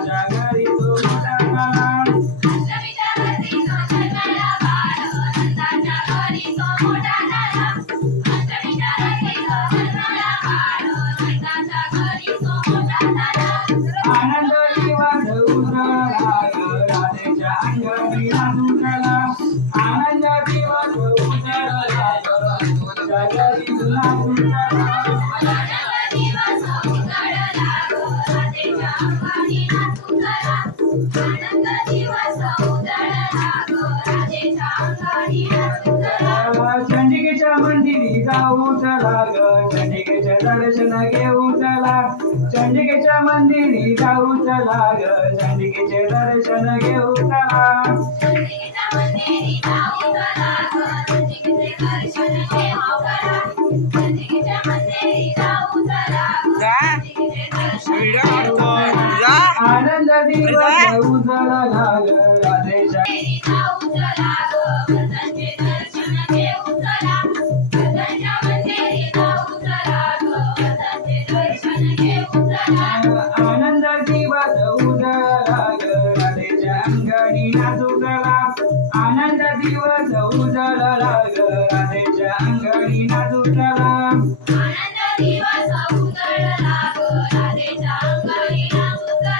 माझ्या घरी तो जन्मला. अष्टमीच्या रात्री तो जन्मला बाळ, नंदाच्या घरी तो मोठा झाला. अष्टमीच्या रात्री तो जन्मला बाळ, नंदाच्या घरी तो मोठा झाला. आनंद दिवस उजळला ग राधेच्या अंगणी नाचूला. आनंद दिवस उजळला ग तुझ्या घरी नाचूला. आनंद दिवस उजळला ग राधेच्या अंगणी नाचूला. आनंद दिवस उजळला ग राधेच्या अंगणी नाचूला. चंडिकेच्या मंदिरी जाऊ चला ग चंडिकेचे दर्शन घेऊ चला. चंडिकेच्या मंदिरी जाऊ चला ग चंडिकेचे दर्शन घेऊ चला. चंडिकेच्या मंदिरी जाऊ चला ग चंडिकेचे दर्शन घेऊ चला. चंडिकेच्या मंदिरी जाऊ चला ग चंडिकेचे दर्शन घेऊ चला. आनंद दिवस उजळला ग राधेच्या जाऊ चला ग भजनचे दर्शन घेऊ चला. भजनच्या मंदिरी जाऊ चला ग भजनचे दर्शन घेऊ चला. आनंद दिवस उजळला ग राधेच्या अंगणी नाचूला. आनंद दिवस उजळला ग राधेच्या अंगणी नाचूला. आनंद दिवस उजळला ग राधेच्या अंगणी नाचूला.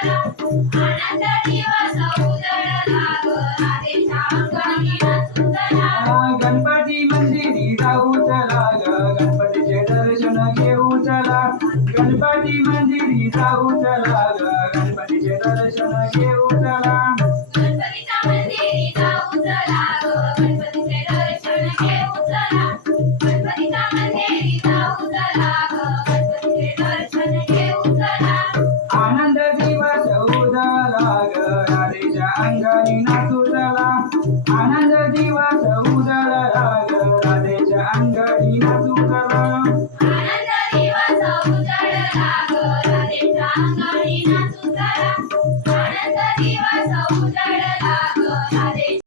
आनंद दिवस उजळला ग राधेच्या अंगणी नाचूला. गणपती मंदिरी जाऊ चला ग गणपतीचे दर्शन घेऊ चला. गणपती मंदिरी जाऊ चला ग गणपतीचे दर्शन घेऊ चला. गणपतीच्या मंदिरी जाऊ चला ग गणपतीचे दर्शन घेऊ चला. गणपतीच्या मंदिरी जाऊ चला ग गणपतीचे दर्शन घेऊ चला. आनंद दिवस उजळला ग राधेच्या अंगणी नाचू चला. आनंद दिवस उजळला ग राधेच्या अंगणी नाचू चला. आनंद दिवस उजळला ग राधेच्या अंगणी नाचू चला. आनंद दिवस उजळला ग राधेच्या